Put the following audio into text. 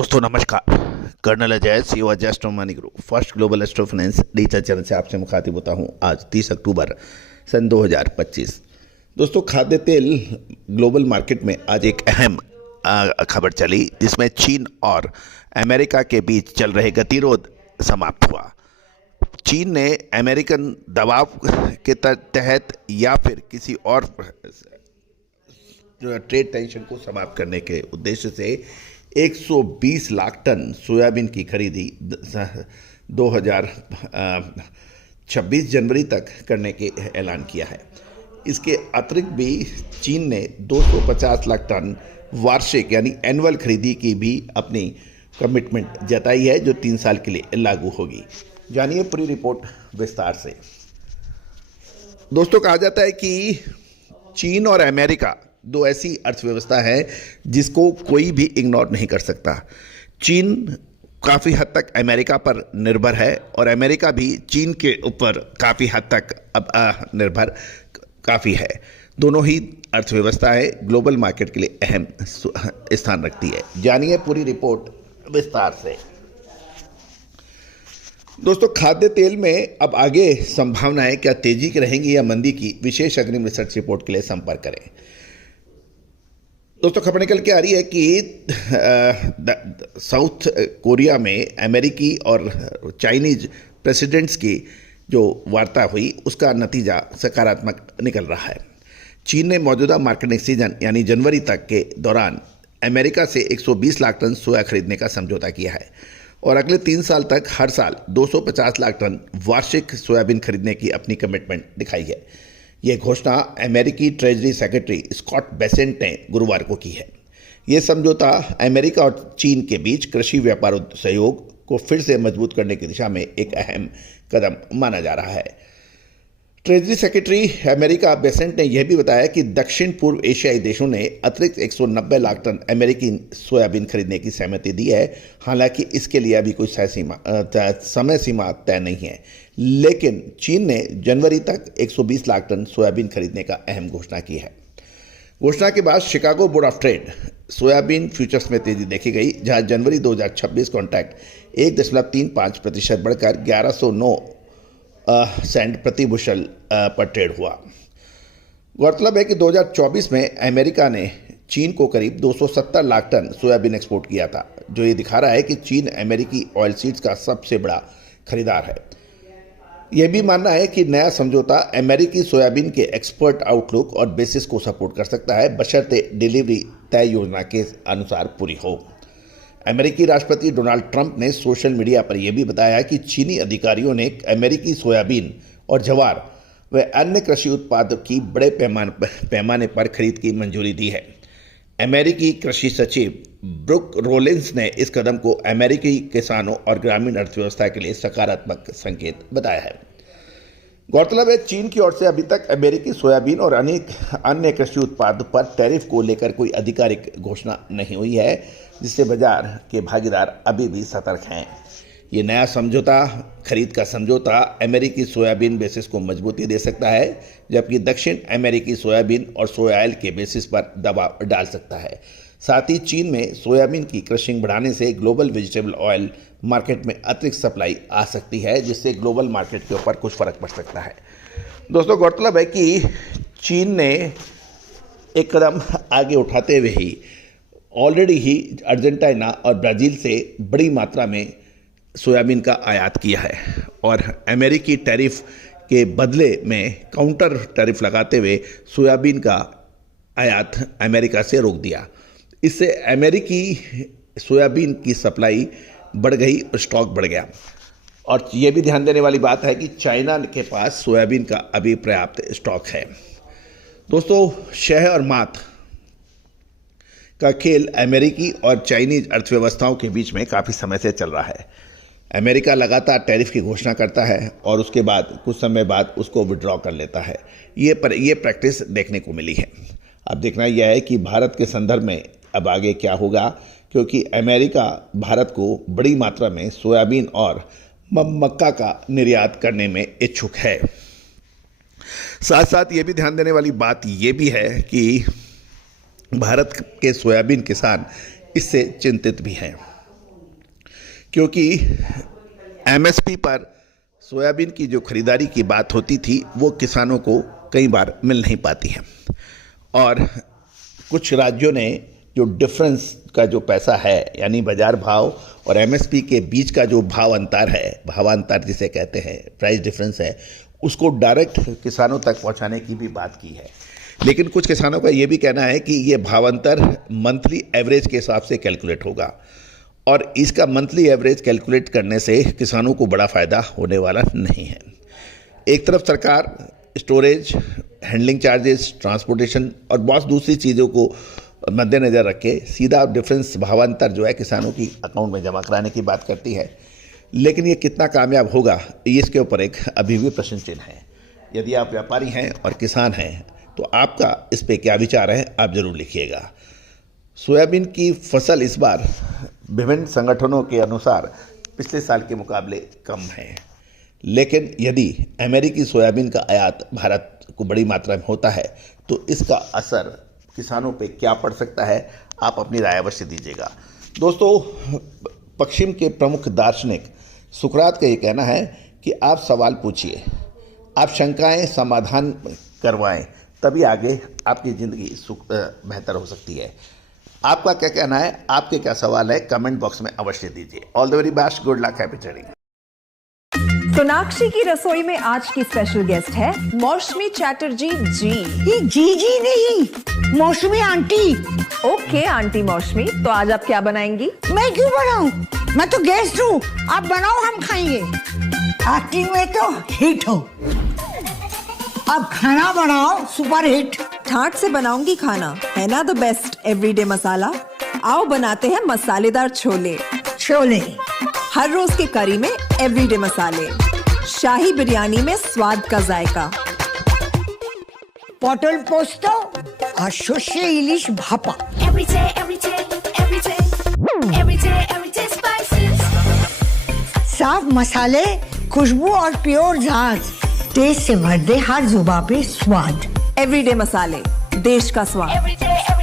दोस्तों नमस्कार। Colonel Ajay CO Astro Money Group first global astro finance digital channel से आपसे मुखातिब होता हूं। आज 30 अक्टूबर सन 2025। दोस्तों, खाद्य तेल ग्लोबल मार्केट में आज एक अहम खबर चली, जिसमें चीन और अमेरिका के बीच चल रहे गतिरोध समाप्त हुआ। चीन ने अमेरिकन दबाव के तहत या फिर किसी और ट्रेड टेंशन को समाप्त करने के उद्देश्य से 120 लाख टन सोयाबीन की खरीदी 2026 जनवरी तक करने के ऐलान किया है। इसके अतिरिक्त भी चीन ने 250 लाख टन वार्षिक यानी एनुअल खरीदी की भी अपनी कमिटमेंट जताई है, जो 3 साल के लिए लागू होगी। जानिए पूरी रिपोर्ट विस्तार से। दोस्तों, कहा जाता है कि चीन और अमेरिका दो ऐसी अर्थव्यवस्था है जिसको कोई भी इग्नोर नहीं कर सकता। चीन काफ़ी हद तक अमेरिका पर निर्भर है और अमेरिका भी चीन के ऊपर काफ़ी हद तक अब निर्भर काफ़ी है। दोनों ही अर्थव्यवस्थाएं ग्लोबल मार्केट के लिए अहम स्थान रखती है। जानिए पूरी रिपोर्ट विस्तार से। दोस्तों, खाद्य तेल में अब आगे संभावनाएं क्या तेजी की रहेंगी या मंदी की? विशेष अग्रिम रिसर्च रिपोर्ट के लिए संपर्क करें। दोस्तों, खबर निकल के आ रही है कि साउथ कोरिया में अमेरिकी और चाइनीज प्रेसिडेंट्स की जो वार्ता हुई उसका नतीजा सकारात्मक निकल रहा है। चीन ने मौजूदा मार्केटिंग सीजन यानी जनवरी तक के दौरान अमेरिका से 120 लाख टन सोया खरीदने का समझौता किया है और अगले 3 साल तक हर साल 250 लाख टन वार्षिक सोयाबीन खरीदने की अपनी कमिटमेंट दिखाई है। यह घोषणा अमेरिकी ट्रेजरी सेक्रेटरी स्कॉट बेसेंट ने गुरुवार को की है। यह समझौता अमेरिका और चीन के बीच कृषि व्यापार सहयोग को फिर से मजबूत करने की दिशा में एक अहम कदम माना जा रहा है। ट्रेजरी सेक्रेटरी अमेरिका बेसेंट ने यह भी बताया कि दक्षिण पूर्व एशियाई देशों ने अतिरिक्त 190 लाख टन अमेरिकी सोयाबीन खरीदने की सहमति दी है। हालांकि इसके लिए अभी कोई समय सीमा तय नहीं है, लेकिन चीन ने जनवरी तक 120 लाख टन सोयाबीन खरीदने का अहम घोषणा की है। घोषणा के बाद Chicago board of trade soybean futures में तेजी देखी गई, जहां जनवरी 2026 कॉन्ट्रैक्ट 1.35% बढ़कर 1109 सेंट प्रति बुशल पर ट्रेड हुआ। गौरतलब है कि 2024 में अमेरिका ने चीन को करीब 270 लाख टन सोयाबीन एक्सपोर्ट किया था, जो ये दिखा रहा है कि चीन अमेरिकी ऑयल सीड्स का सबसे बड़ा खरीदार है। यह भी मानना है कि नया समझौता अमेरिकी सोयाबीन के एक्सपर्ट आउटलुक और बेसिस को सपोर्ट कर सकता है, बशर्ते डिलीवरी तय योजना के अनुसार पूरी हो। अमेरिकी राष्ट्रपति डोनाल्ड ट्रंप ने सोशल मीडिया पर यह भी बताया कि चीनी अधिकारियों ने अमेरिकी सोयाबीन और ज्वार व अन्य कृषि उत्पाद की बड़े पैमाने पर खरीद की मंजूरी दी है। अमेरिकी कृषि सचिव ब्रुक रोलिंस ने इस कदम को अमेरिकी किसानों और ग्रामीण अर्थव्यवस्था के लिए सकारात्मक संकेत बताया है। गौरतलब है, चीन की ओर से अभी तक अमेरिकी सोयाबीन और अनेक अन्य कृषि उत्पाद पर टैरिफ को लेकर कोई आधिकारिक घोषणा नहीं हुई है, जिससे बाजार के भागीदार अभी भी सतर्क हैं। ये नया समझौता, खरीद का समझौता, अमेरिकी सोयाबीन बेसिस को मजबूती दे सकता है, जबकि दक्षिण अमेरिकी सोयाबीन और सोया ऑयल के बेसिस पर दबाव डाल सकता है। साथ ही चीन में सोयाबीन की क्रशिंग बढ़ाने से ग्लोबल वेजिटेबल ऑयल मार्केट में अतिरिक्त सप्लाई आ सकती है, जिससे ग्लोबल मार्केट के ऊपर कुछ फर्क पड़ सकता है। दोस्तों, गौरतलब है कि चीन ने एक कदम आगे उठाते हुए ही ऑलरेडी ही अर्जेंटीना और ब्राज़ील से बड़ी मात्रा में सोयाबीन का आयात किया है और अमेरिकी टैरिफ के बदले में काउंटर टैरिफ लगाते हुए सोयाबीन का आयात अमेरिका से रोक दिया। इससे अमेरिकी सोयाबीन की सप्लाई बढ़ गई और स्टॉक बढ़ गया। और ये भी ध्यान देने वाली बात है कि चाइना के पास सोयाबीन का अभी पर्याप्त स्टॉक है। दोस्तों, शह और मात का खेल अमेरिकी और चाइनीज अर्थव्यवस्थाओं के बीच में काफ़ी समय से चल रहा है। अमेरिका लगातार टैरिफ की घोषणा करता है और उसके बाद कुछ समय बाद उसको विड्रॉ कर लेता है। ये प्रैक्टिस देखने को मिली है। अब देखना यह है कि भारत के संदर्भ में अब आगे क्या होगा, क्योंकि अमेरिका भारत को बड़ी मात्रा में सोयाबीन और मक्का का निर्यात करने में इच्छुक है। साथ साथ ये भी ध्यान देने वाली बात ये भी है कि भारत के सोयाबीन किसान इससे चिंतित भी हैं। क्योंकि एमएसपी पर सोयाबीन की जो खरीदारी की बात होती थी वो किसानों को कई बार मिल नहीं पाती है, और कुछ राज्यों ने जो डिफरेंस का जो पैसा है यानी बाजार भाव और एमएसपी के बीच का जो भावांतर जिसे कहते हैं, प्राइस डिफरेंस है, उसको डायरेक्ट किसानों तक पहुंचाने की भी बात की है। लेकिन कुछ किसानों का ये भी कहना है कि ये भावांतर मंथली एवरेज के हिसाब से कैलकुलेट होगा, और इसका मंथली एवरेज कैलकुलेट करने से किसानों को बड़ा फ़ायदा होने वाला नहीं है। एक तरफ सरकार स्टोरेज, हैंडलिंग चार्जेस, ट्रांसपोर्टेशन और बहुत दूसरी चीज़ों को मद्देनज़र रख के सीधा डिफरेंस भावांतर जो है किसानों की अकाउंट में जमा कराने की बात करती है, लेकिन ये कितना कामयाब होगा ये इसके ऊपर एक अभी भी प्रश्न चिन्ह है। यदि आप व्यापारी हैं और किसान हैं तो आपका इस पे क्या विचार है, आप ज़रूर लिखिएगा। सोयाबीन की फसल इस बार विभिन्न संगठनों के अनुसार पिछले साल के मुकाबले कम है, लेकिन यदि अमेरिकी सोयाबीन का आयात भारत को बड़ी मात्रा में होता है तो इसका असर किसानों पे क्या पड़ सकता है, आप अपनी राय अवश्य दीजिएगा। दोस्तों, पश्चिम के प्रमुख दार्शनिक सुकरात का ये कहना है कि आप सवाल पूछिए, आप शंकाएं समाधान करवाएं, तभी आगे आपकी ज़िंदगी बेहतर हो सकती है। आपका क्या कहना है, आपके क्या सवाल है, कमेंट बॉक्स में अवश्य दीजिए। All the very best, good luck, happy trading. Sonakshi की रसोई में आज की स्पेशल गेस्ट है मौसमी चैटर्जी जी। ये जी नहीं, मौसमी आंटी। ओके आंटी मौसमी, तो आज आप क्या बनाएंगी? मैं क्यों बनाऊं? मैं तो गेस्ट हूँ, आप बनाओ, हम खाएंगे। एक्टिंग में तो हिट हो, अब खाना बनाओ सुपर हिट। ठाट से बनाऊंगी खाना, है ना द बेस्ट एवरीडे मसाला। आओ बनाते हैं मसालेदार छोले। छोले हर रोज के करी में एवरीडे मसाले, शाही बिरयानी में स्वाद का जायका। पटल पोस्तो और शोषे इलिश भापा। साफ मसाले, खुशबू और प्योर झांझ, टेस्ट से भर दे हर जुबान पे स्वाद। एवरीडे मसाले, देश का स्वाद।